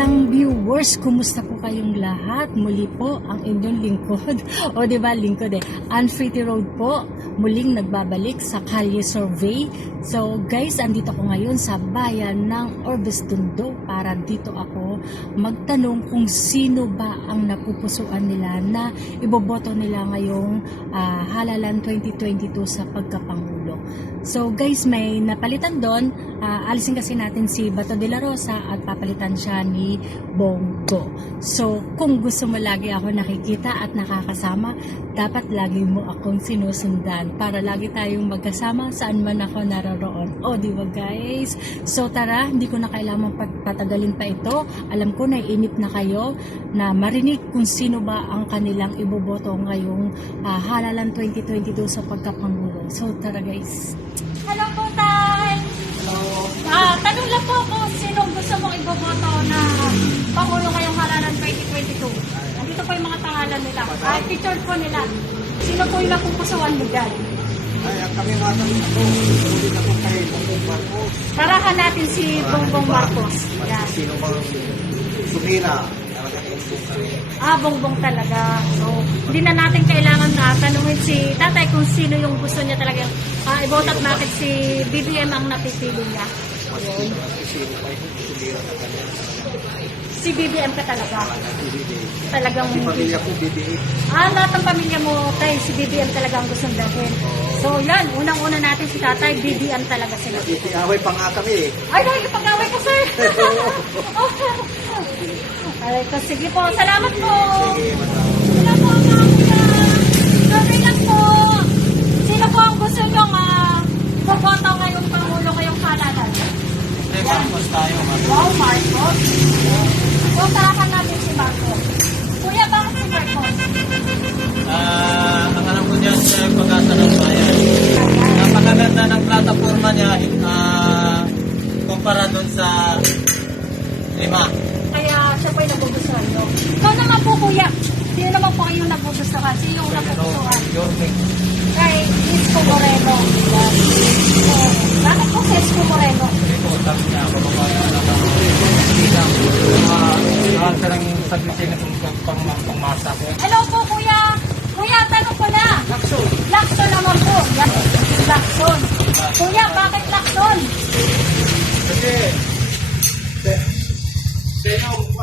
Magandang viewers, kumusta po kayong lahat? Muli po ang inyong lingkod, o diba lingkod Ann Pretty Road po, muling nagbabalik sa Kalye Survey. So guys, andito ko ngayon sa bayan ng Orbes Tondo para dito ako magtanong kung sino ba ang napupusuan nila na iboboto nila ngayong halalan 2022 sa pagkapangulo. So guys, may napalitan doon. Alisin kasi natin si Bato de la Rosa at papalitan siya ni Bongo. So kung gusto mo lagi ako nakikita at nakakasama, dapat lagi mo akong sinusundan para lagi tayong magkasama saan man ako naroroon. O diba guys? So tara, hindi ko na kailangan patagalin pa ito. Alam ko naiinip na kayo na marinig kung sino ba ang kanilang iboboto ngayong halalan 2022 sa pagkapangulo. So tara guys. Hello po, Tay! Hello. Tanong lang po kung sino gusto mong iboboto na pangulo ngayong halalan 2022. Dito po yung mga pangalan nila. Picture po nila. Sino po yung napupusuan mo dyan? Ay, kami mga ako. Ulit ako kay Bongbong Marcos. Parahan natin si Bongbong Marcos. Yan. Sino bang sumira? Bongbong talaga. So, hindi na natin kailangan na tanungin si tatay kung sino yung gusto niya talaga. Iboto at bakit si BBM ang napipili niya. Ayun. Sino ba yung sumira na kanya? Si BBM ka talaga. Talagang Yung pamilya ko, BBA. lahat ng pamilya mo, tay, si BBM talaga ang gustong dalhin. So, yan. Unang-una natin si tatay, BBM talaga sila. Iaway pa nga kami eh. Ay, dahil pag-away ko, sir. Ay, so, sige po. Salamat po. Sino po ang kuya? Sabi lang po. Sino po ang gusto nyo boboto ngayong pangulo ngayong halalan? Marcos tayo. Wow, Marcos. So, tarakan natin si Marcos. Kuya, bakit si Marcos? Ang alam ko dyan sa pag-asa ng bayan. Napakaganda ng plataforma niya kumpara doon sa lima. Kaya siya po yung nagugustuhan nyo. Ikaw naman po, kuya. Sino naman po yung nagugustuhan? Sino yung nagugustuhan? Kay Isko Moreno. So, bakit po si Isko Moreno? Sarang sabitin na pangmasa ko. Hello po, kuya. Kuya, tanong ko na. Lakson. Lakson naman po. Lakson. Kuya, bakit Lakson? Kasi,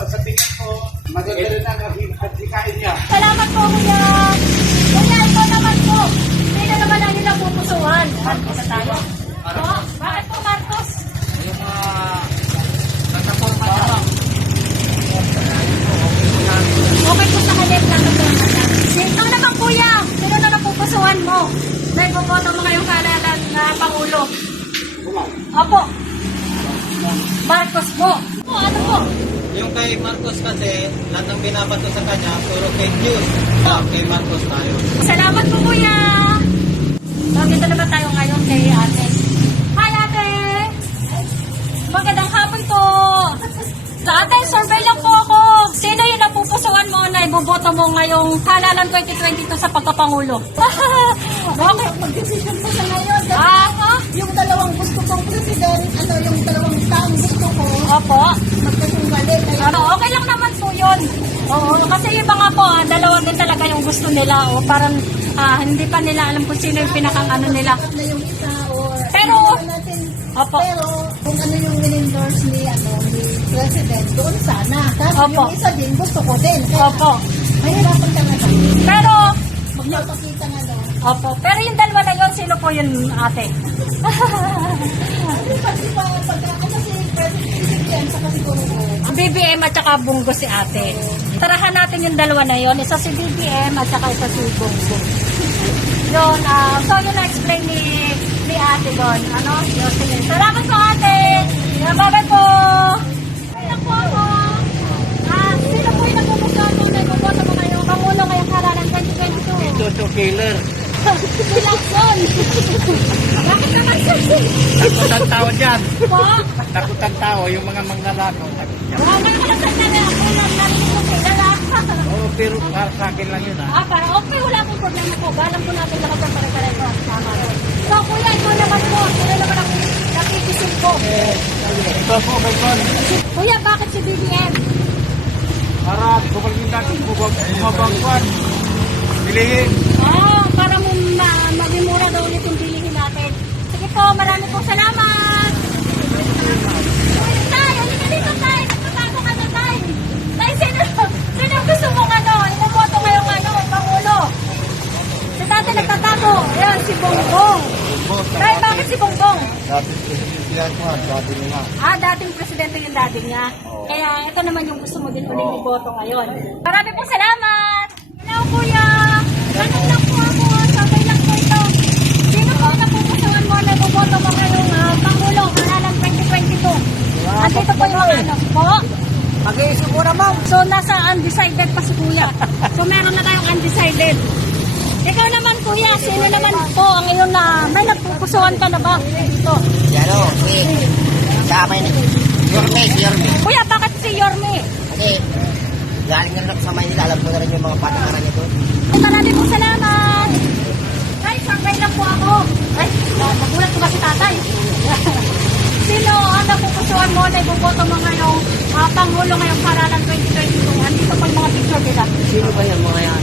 sa tingin ko, maganda rin ang hikain niya. Salamat po, kuya. Kuya, ito naman po. Sino naman ang ilang pupusuhan? Marcos na tayo. Bakit po, Marcos? Yung plataforma niya. Okay po sa kalit na ito naman, kuya. Sino na napupusuhan mo? Na ipoboto mo ngayong halalan na Pangulo? Opo. Marcos po. Ano po? Yung kay Marcos kasi, lahat ng binabato sa kanya, puro fake news. Kay Marcos tayo. Salamat po, kuya. So, dito naman tayo ngayon kay ate. Hi, ate. Magandang hapon po. Sa ate, survey lang po ako. Sino yung napupusuan mo na iboboto mo ngayong halalan 2022 sa pagkapangulo? Okay. Mag-decision po sa ngayon. Yung Yung dalawang gusto kong president, yung dalawang taong gusto ko, Opo. magkasumbali. Okay lang naman po yun. Oo, kasi yung mga po, dalawa din talaga yung gusto nila. O parang hindi pa nila alam kung sino yung pinakang ano nila. Na yung isa, or Pero- natin. Opo. Pero, kung ano yung in-endorse ni president, doon sana. Tapos Opo. yung isa din, gusto ko din. Kaya, Opo. mahirapan ka nga ba? Pero, Magpapakita nga daw. opo. Pero yung dalawa na yun, sino po yun, ate? Kasi kasi president, saka siguro ko. BBM at saka Bongo si ate. Tarahan natin yung dalawa na yun. Isa si BBM at saka isa si Bongo. Yun, so yun na-explain ni ate doon. Ano? Yun, sige. Salamat po, ate. Bye-bye po. Ayun po ako. Sino po yung nagpupusuan mo na iboboto mo ngayong Pangulo ngayong halalan 2022? Toto Killer. Si Lacson. Bakit naman siya? Takot ang tao dyan. Po? Takot ang tao, yung mga manggalato. Wala ka lang sa kanya. Ako lang narinig ko kilala. Oo, pero para sa akin lang yun Para okay, wala akong problema po. Balang po natin lahat ng pare-pareho. Tama yun. So, kuya, ikaw naman po. Sino naman ang napipisil po. Ito po, may kon. Kuya, bakit si BBM? Para bumagin natin, bumabangkuan. Pilihin. Para maging mura daw ulit yung bilihin natin. Sige po, marami pong salamat. Tay, halika dito, Tay. Nagtatago ka na, Tay. Tay, sino gusto mong iboboto ngayong Pangulo? Si Tati nagtatago. Ayan, si Bongbong. Tay, bakit si Bongbong? Dating presidente yung daddy niya. Kaya ito naman yung gusto mo din ulit iboto ngayon. Marami pong salamat. Hello, Kuya. Tanong lang po ako. Sabay lang po ito. Sino po napupusuan mo na iboboto mo ngayong Pangulo halalan 2022? Andito po yung mga po. Mag-iisip mo naman. So, nasa undecided pa si Kuya. So, meron na tayong undecided. Ikaw naman, Kuya, sino naman po ang iyong may napupusuan ka na ba dito? Ano, kasama ni Yorme, si Yorme. Kuya, bakit si Yorme? Kasi galing na rin ako sa Maynila, alam ko na rin yung mga patakaran nito. Marami pong salamat. Guys, survey lang po ako. Ay, nagulat ko ba si tatay? Sino ang napupusuan mo na iboboto mo ngayong Pangulo ngayong paralan 2022? Andito pa yung mga picture nila. Sino ba yung mga yan?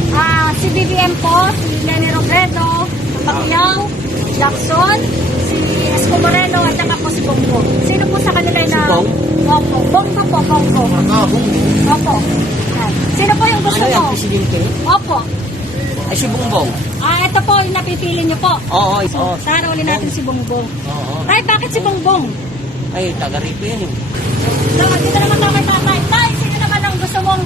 Si BBM po, si Lenny Robredo, Pacquiao, Jackson, si Esco Moreno, at saka po si Bongo. Sino po sa kanila na... Bong? Opo, Bongo po, Bongo. Opo. Yan. Sino po yung gusto mo? presidente? Opo. Ay, si Bongbong. Ito po yung napipili niyo po. Oo, So, sarolin natin si Bongbong. Oo. Tay, bakit si Bongbong? Ay, taga rito yun. Dito naman tayo kay tatay. Tay, sino naman ang gusto mong...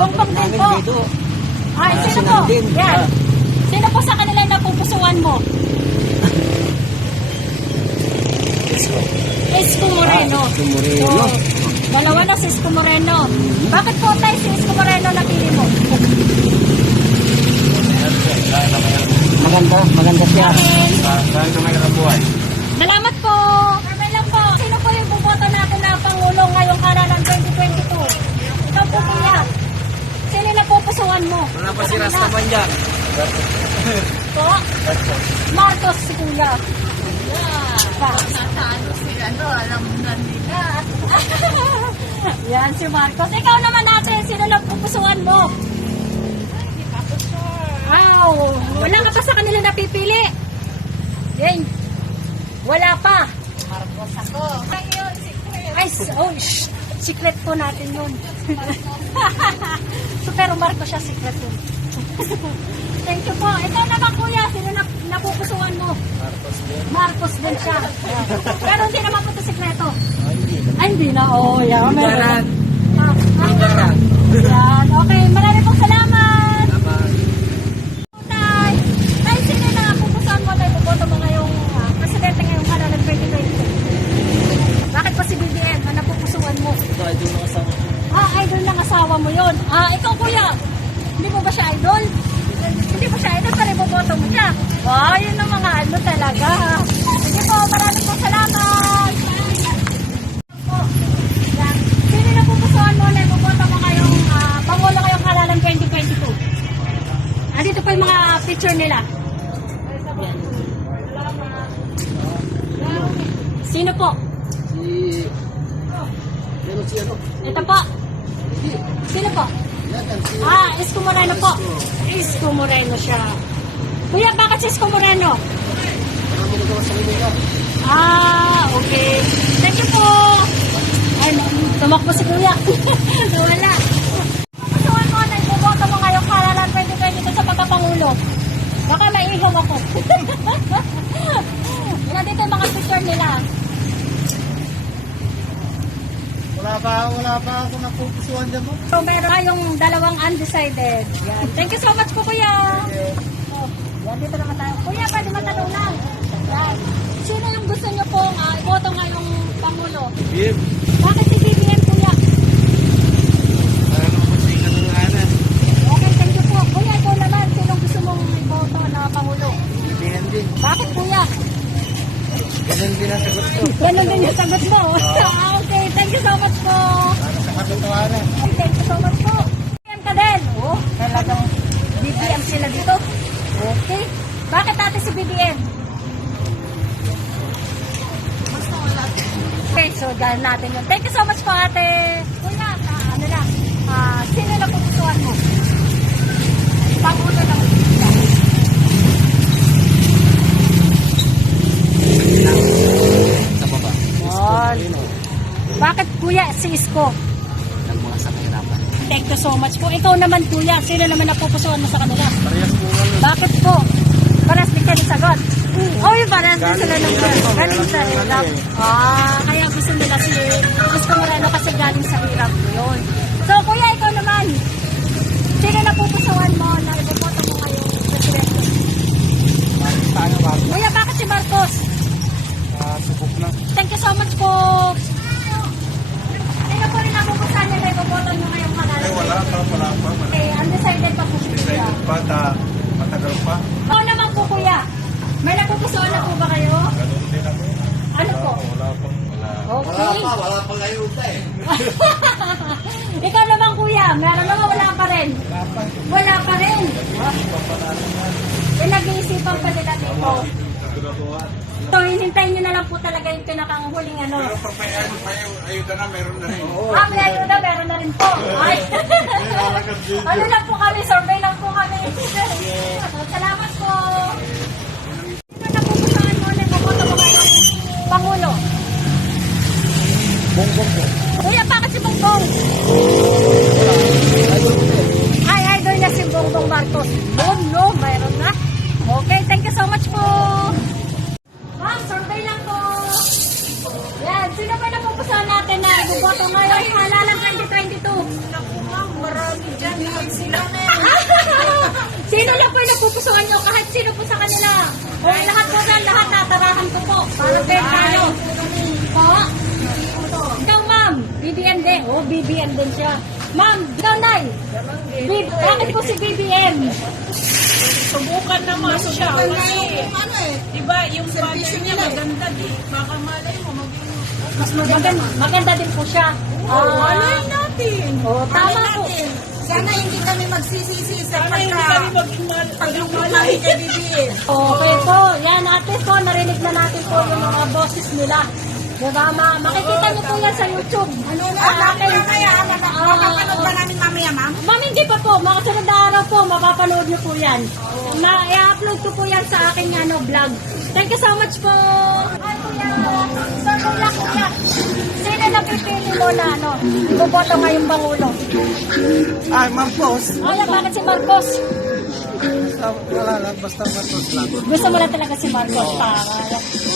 Bongbong din po. Sino po? Yan. Sino po sa kanila yung napupusuan mo? Esco Moreno. Esco Moreno. So, dalawa na si Esco Moreno. Bakit po tayo si Esco Moreno napili mo? Maganda siya. Dahil na mayroon buhay. Salamat po. Normal lang po. Sino po yung buboto natin na Pangulo ngayong halalan 2022? Ikaw po, Kuya. Sino na pupusuan mo? Wala pa si Rasta man dyan. Po? Marcos si Kuya. Alam na nila. Yan si Marcos. Ikaw naman natin, sino na pupusuan mo? Wala ka pa sa kanila napipili. Yan. Wala pa. Marcos ako. Ayun, si secret po natin yun. So, pero Marcos siya, secret yun. Thank you po. Ikaw naman, Kuya, sino na napupusuan mo? Marcos din siya. Pero hindi naman po ito sekreto. Hindi na. Yan. Meron. Yan. Okay, marami pong salamat. Tay, sino na napupusuan mo na iboboto mo ngayong presidente ngayong halalan 2022? Bakit pa si BBM na napupusuan mo? Idol ng asawa. Idol ng asawa mo yun. Ikaw, Kuya, hindi mo ba siya idol? Hindi mo siya idol, pero iboboto mo siya. Yun ang mga talaga. Sige po, maraming po salamat. Sino na pupusuan mo na iboboto mo ngayong Pangulo ngayong halalan 2022? Dito pa yung mga picture nila. Sino po? Ito po. Sino po? Esco Moreno po. Esco Moreno siya. Kuya, bakit si Esco Moreno? Okay. Thank you po. Ay, tumakbo si Kuya. Nawala. Pupusuan mo na iboboto mo ngayong halalan 2022 sa pagkapangulo. Baka maihaw ako. Nandito yung mga picture nila. Wala pa ako napupusuan dyan mo. So, meron tayong dalawang undecided. Yan. Thank you so much po, Kuya. Yan, dito naman tayo. Kuya, pwede matanong lang. Yan. Sino yung gusto nyo pong iboto ngayong Pangulo? BBM. Bakit si BBM, Kuya? Ano po si Kanunanan? Okay, thank you po. Kuya, ikaw naman. Sino gusto mong iboto na Pangulo? BBM din. Bakit, Kuya? Ganun din ang sagot ko. Ganun din yung sagot mo. Okay, thank you so much po. Para sa katotohanan. Thank you so much po. BBM ka din. Talagang BBM sila dito. Okay. Bakit natin si BBM? So, gano'n natin yun. Thank you so much po, ate. Kuya, ano lang, sino na pupusuan mo? Pangulo lang. Sa baba. Yun. Bakit, kuya, si Isko? Ng mga sa kahirapan. Thank you so much po. Ikaw naman, kuya, sino naman napupusuan mo sa kanila? Parehas po kami. Bakit po? Parehas din kayo sagot. Oh, yung parehas din sila ng galing sa hirap. Kaya gusto nila si Gusto Moreno kasi galing sa hirap. Yun. So, kuya, ikaw naman. Sino napupusuan mo na iboboto mo ngayong presidente? Saan ang bago? Kuya, bakit si Marcos? Subok na. Thank you so much po. Sino po rin napupusuan niya na iboboto mo ngayong kanal? Wala pa. Undecided pa po si kuya. Matagal pa. Oo naman po, kuya. May napupusuan na po ba kayo? Ganun din ako. Ano po? Wala pa. Okay. Wala pa ngayon eh. Ikaw naman, kuya. Meron naman, wala pa rin. Wala pa rin. Nag-iisipan pa nila dito. So, hinintayin nyo na lang po talaga yung pinakahuling ano. Pero pag may ayuda na, meron na rin. May ayuda, meron na rin po. Ay. Ano lang po kami, survey lang po kami. Salamat po. Sino na po saan mo na pupunta mo kayo? Pangulo. Bongbong po. Kuya, bakit si Bongbong? Ay, idol niya si Bongbong Marcos. No, mayroon na. Okay, thank you so much po. Ma'am, survey lang po. Yan, sino ba napupusuan natin na iboboto ngayon? Halalang 2022. Naku ma'am, marami dyan. Sila na Sino lang po yung napupusuan nyo? Kahit sino po sa kanila. O lahat po dyan, lahat natarahan ko po. Para fair tayo. Po? Ikaw, ma'am. BBM din. Oh, BBM din siya. Ma'am, ikaw, Nay. Bakit po si BBM? Subukan naman siya. Kasi, diba, yung service niya maganda, di. Baka malay mo, Mas maganda din po siya. malay natin. Oh, tama po. Sana hindi kami magsisisi sa paglumalay kay BBM. Okay po. Yan, ate po, narinig na natin po yung mga boses nila. Diba, makikita niyo po yan sa YouTube. Ano na? Mapapanood ba namin mamaya, ma'am? Ma'am, hindi pa po. Mga sunod na araw po, mapapanood niyo po yan. I-upload ko po yan sa aking vlog. Thank you so much po. Ay, kuya. Sir, kuya. Sino napipili mo na iboboto ngayong Pangulo? Ay, Marcos. Ay, bakit si Marcos? Wala lang, basta Marcos lang. Gusto mo lang talaga si Marcos para.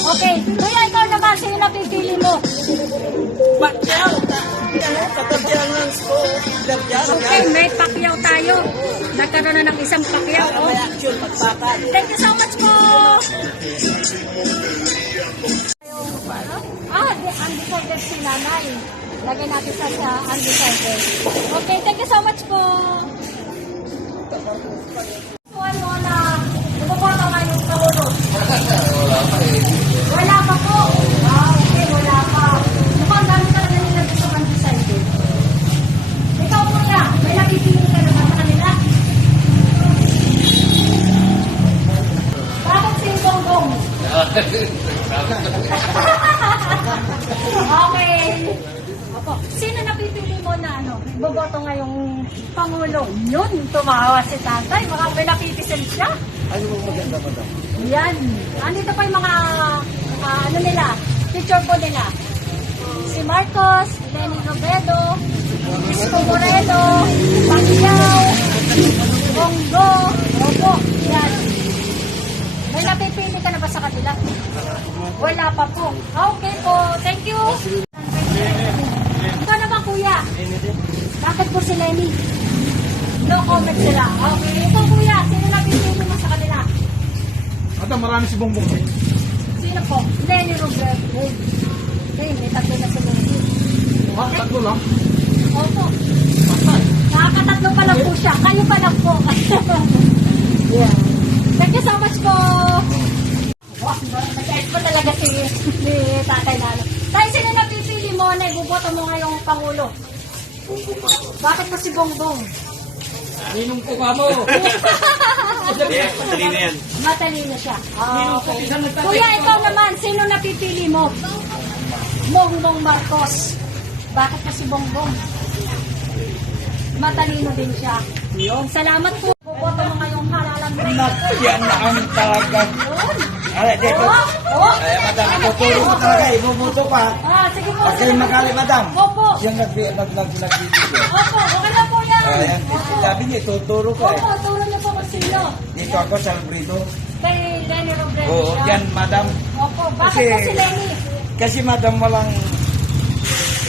Okay. Kuya, ikaw naman, sino napipili mo? Okay, may Pacquiao tayo. Nagkaroon na ng isang Pacquiao. Oh. Thank you so much po. Undecided si nanay. Lagay natin sa undecided. Okay, thank you so much po. Ano na, ibuboto nga yung Pangulo? Wala pa po. Okay, wala pa. Mukhang dami talaga nila gusto undecided. Ikaw, kuya, may napipili ka naman sa kanila? Bakit si Bongbong? Okay. Opo. Sino napipili mo na boboto ngayong Pangulo? Yun, tumawa si tatay. Baka may napipisil siya. Ano mo maganda ba daw? Yan. Andito pa yung mga, picture po nila. Si Marcos, Lenny Robredo, Isko Moreno, Pacquiao, Bongo, Opo, yan. May napipili ka na ba sa kanila? Wala pa po. Okay po, thank you. Ikaw naman, kuya. Bakit po si Lenny? No comment sila. Okay, ito kuya, sino napipili mo sa kanila? Ata marami si Bongbong. Sino po? Lenny Robredo. Okay, may tatlo na si Lenny. Tatlo lang. Opo. Nakakatatlo pa lang po siya. Kayo pa lang po. Yeah. Thank you so much po. Wow, nag-guide po talaga si Tatay Lalo. Tayo, sino napipili mo na ibuboto mo ngayong Pangulo? Bakit po si Bongbong? Ninong po ka mo. Matalino yan. Matalino siya. Okay. Kuya, ikaw naman, sino napipili mo? Bongbong Marcos. Bakit kasi Bongbong? Matalino din siya. Yun. Salamat po. Boboto mo ngayong halalan mo. Yan na ang talaga. Alay, dito. Oh. Ay, madam, tuturo ko talaga. Ibubuto pa. Sige po. Pag kayo makali, madam. Opo. Yung nagbibigay. Opo, okay na po yan. Ayan, sabi niya, tuturo ko eh. Opo, tulong niyo po kung sino. Dito ako sa Alfredo. Kay Lenny Robredo Oo, siya. yan, madam. Opo, bakit Kasi- po si Lenny? Kasi madam, walang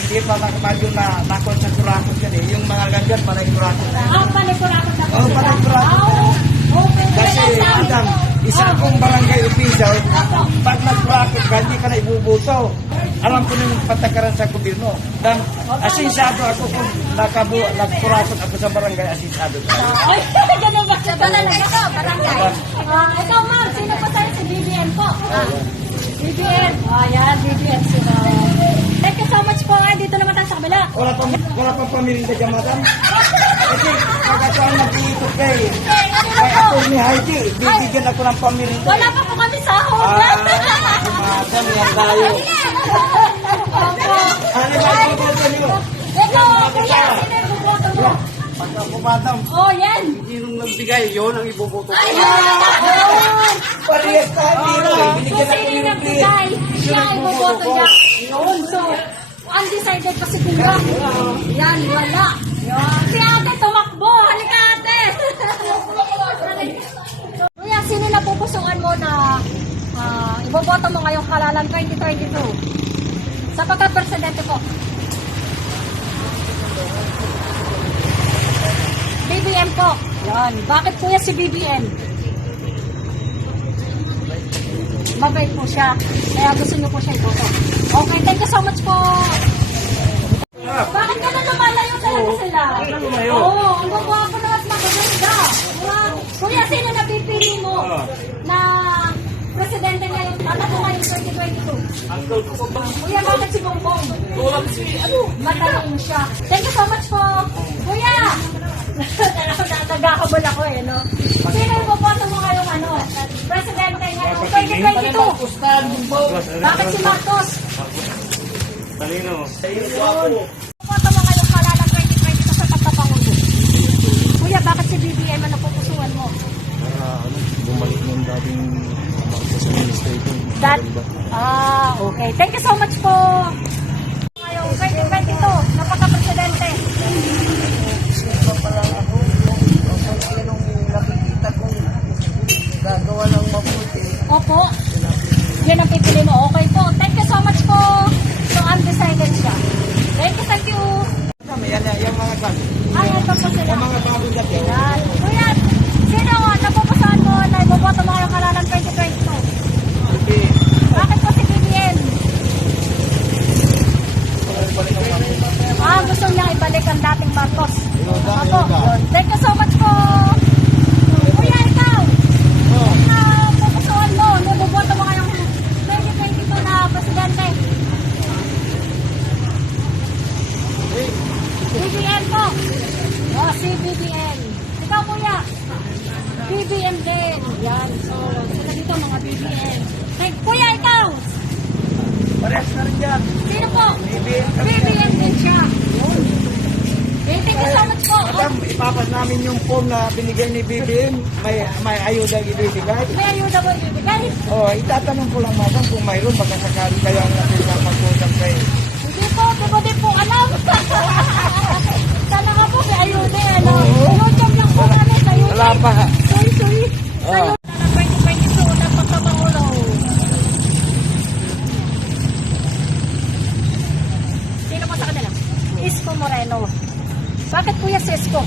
hindi pa nakamadyo na nakon sa kurakot yan eh. Yung mga ganyan, panay kurakot. Panikurakot na po Oo, sila. panikurakot. Okay, Kasi, kaya sabi madam, ko. isa akong barangay official, pag nagkurakot ka, hindi ka na ibubuto. Alam ko na yung patakaran sa gobyerno. Dan, asinsado ako kung nagkurakot ako sa barangay, asinsado. Ay, ganun ba? Sa barangay ito, barangay. Ikaw ma'am, sino po tayo? Si BBM po. BBM. Ayan, BBM sila. Thank you so much po. Dito naman tayo sa kabila. Wala pang pamirinda dyan, madam. Kasi, pag ako ang nag-iikot kay, Ano ako po? ni Heidi, bibigyan ako ng pamirinda. Wala pa po kami sahod. Madam, yan tayo. Opo. Ano ba ang boto niyo? Ikaw, kuya, sino yung buboto mo? Pag ako, madam, Oh, yan. sinong nagbigay, yun ang ibubuto ko. Ayun. Parehas tayo dito eh. So, Binigyan ako sino ng yung nagbigay? Siya ay buboto niya. Yun. So, undecided pa si Kuya. Yan, wala. Yan. Si ate tumakbo. Halika ate. Kuya, sino na pupusuan mo na iboboto mo ngayong halalan 2022? Sa pagka-presidente po. BBM po. Yan. Bakit kuya si BBM? Mabait po siya. Kaya gusto niyo po siya iboto. Okay, thank you so much po. Bakit ka na lumalayo talaga sila? Oo, ang gagwapo na at magaganda. Wow. Kuya, sino napipili mo na presidente ngayon? Tatakbo ngayon 2022? Kuya, bakit si Bongbong? Matalino siya. Thank you so much po. Kuya! Nagkakabal ako eh, no? Sino yung boboto mo ngayong presidente ngayong 2022? Bakit si Marcos? Talino. Boboto mo ngayong halalan 2022 sa pagkapangulo? Kuya, bakit si BBM ano pupusuan mo? Bumalik ng dating sa administrator. Okay. Thank you so much po. Ngayong 2022 na pagka-presidente. Gagawa ng mabuti. Opo. Yan ang pipili mo. Okay po. Thank you so much po. So, undecided siya. Thank you. Yung mga kan. Ay, ito po sila. Yung mga bago dati. Yan. Kuya, sino napupusuan mo na iboboto mo ngayong halalan 2022? Bakit po si BBM? Gusto niya ibalik ang dating Marcos. Opo. Thank you so much po. Kuya, ikaw. Pupusuan mo, iboboto mo ngayong 2022 na presidente. BBM po. Si BBM. Ikaw, kuya. BBM din. Yan. So, sila dito mga BBM. Kuya, ikaw. Parehas na rin dyan. Sino po? BBM. BBM din siya. Yun. Thank you so much po. Madam, ipapas namin yung form na binigay ni BBM. May ayuda ibibigay. May ayuda mo ibigay? Itatanong ko lang, madam, kung mayroon, baka sakali kayo ang natin na mag-usap kayo. Hindi po. Di ko din po alam. Sana nga po may ayuda. YouTube lang po kami sa YouTube. Wala pa. Sorry. Sa YouTube na 2022 na pagkapangulo. Sino po sa kanila? Isko Moreno. Bakit kuya si Isko?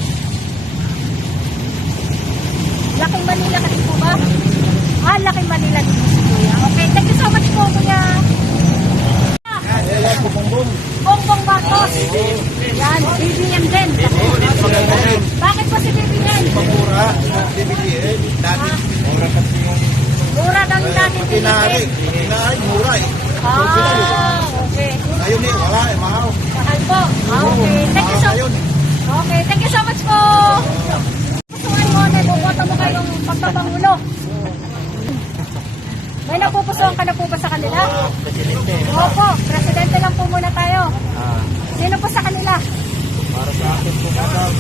Laking Manila ka din po ba? Laking Manila din po si kuya. Okay, thank you so much po kuya. Bongbong Marcos. Yan, BBM din. Bakit po si BBM? Pamura, BBM. Dati, mura kasi yung Mura daw yung dating BBM. Inaari, mura eh. Okay. Ngayon eh, wala eh, mahal. Mahal po. Okay, thank you so much. Okay, thank you so much po. Pupusuan mo na iboboto mo kayong pagkapangulo. May napupusuan ka na po ba sa kanila? Opo, presidente lang muna tayo. Sino po sa kanila? Para sa akin po, madam.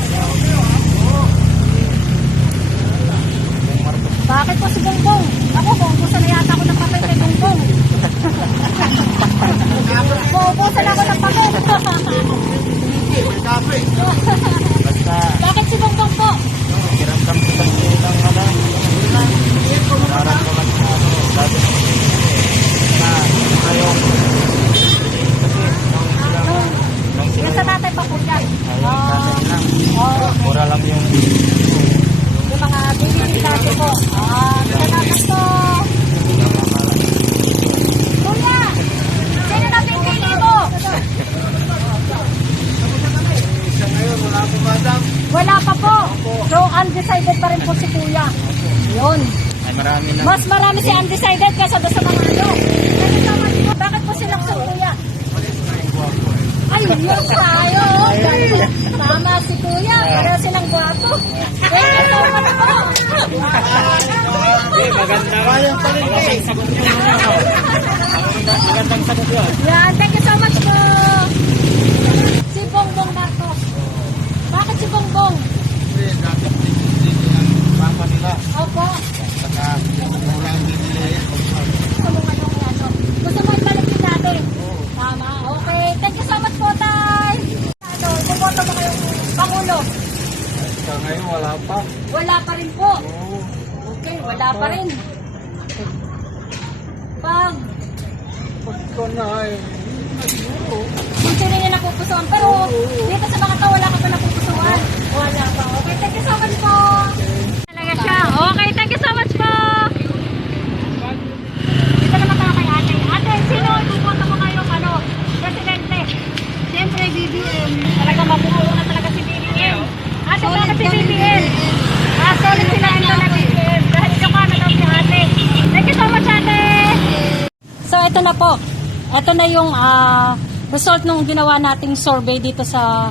Bakit po si Bongbong? Ako, bumubusan na yata ako ng papel kay Bongbong. Bumubusan ako ng papel. Basta, Bakit si Bongbong po? kiramdam ko sa ng madam. Parang naman sa dati na ngayong kasi nung sila Yung sa tatay pa po yan. tatay lang. Oh, Mura lang yung yung mga DVD dati po. Salamat po. Kuya, sino na pinili mo? Wala pa po. So, undecided pa rin po si Kuya. Yun. ay marami na. Mas marami si undecided kaysa doon sa mga ano. Kasi naman po, bakit po sila sa Kuya? Ay, yun tayo. Tama si Kuya. Pareho silang gwapo. Thank you so much po. Maganda ka yung magandang sagot yun. Magandang sagot yun. Yan, thank you so much po. Si Bongbong Marcos. Bakit si Bongbong? Kasi dapat din ang papa nila. Opo. Saka wala ang binili. Gusto mo ano? Gusto mo ibalik din natin? Tama. Okay. Thank you so much po, Tay. Ano, bumoto mo kayong Pangulo? Sa ngayon wala pa. Wala pa rin po. Okay, wala pa rin. Pag Pagko na ay kung sino niya napupusuan. Pero dito sa mga tao, wala ka pa napupusuan. Wala pa. Okay, thank you so much po. Talaga siya. Okay, thank you so much po. Dito naman tayo kay ate. Ate, sino ipupunta mo ngayong presidente? Siyempre, BBM. Talaga mapupuno na talaga si BBM. Ate, bakit si BBM? Solid sila ito na BBM. Dahil kamana daw si ate. Thank you so much, ate. So, ito na po. Ito na yung result nung ginawa nating survey dito sa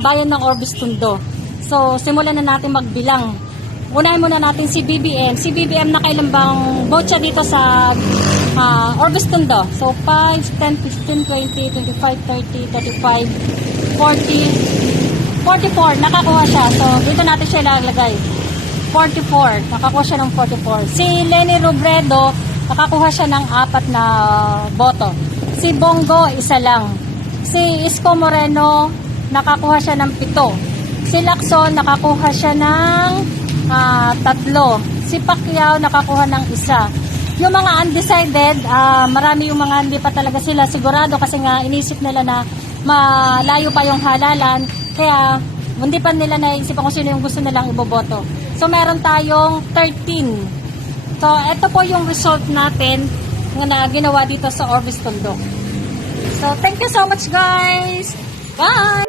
bayan ng Orbis Tondo. So, simulan na natin magbilang. Unahin muna natin si BBM. Si BBM nakailan bang vote siya dito sa Orbis Tondo? So, 5, 10, 15, 20, 25, 30, 35, 40, 44. Nakakuha siya. So, dito natin siya ilalagay. 44. Nakakuha siya ng 44. Si Leni Robredo, nakakuha siya ng 4 na boto. Si Bongo, 1 lang. Si Isko Moreno, nakakuha siya ng 7. Si Lacson, nakakuha siya ng 3. Si Pacquiao, nakakuha ng 1. Yung mga undecided, marami yung mga hindi pa talaga sila sigurado kasi nga inisip nila na malayo pa yung halalan. Kaya, hindi pa nila naisip kung sino yung gusto nilang iboboto. So, meron tayong 13. So, ito po yung result natin na ginawa dito sa Orbis Tondo. So, thank you so much, guys! Bye!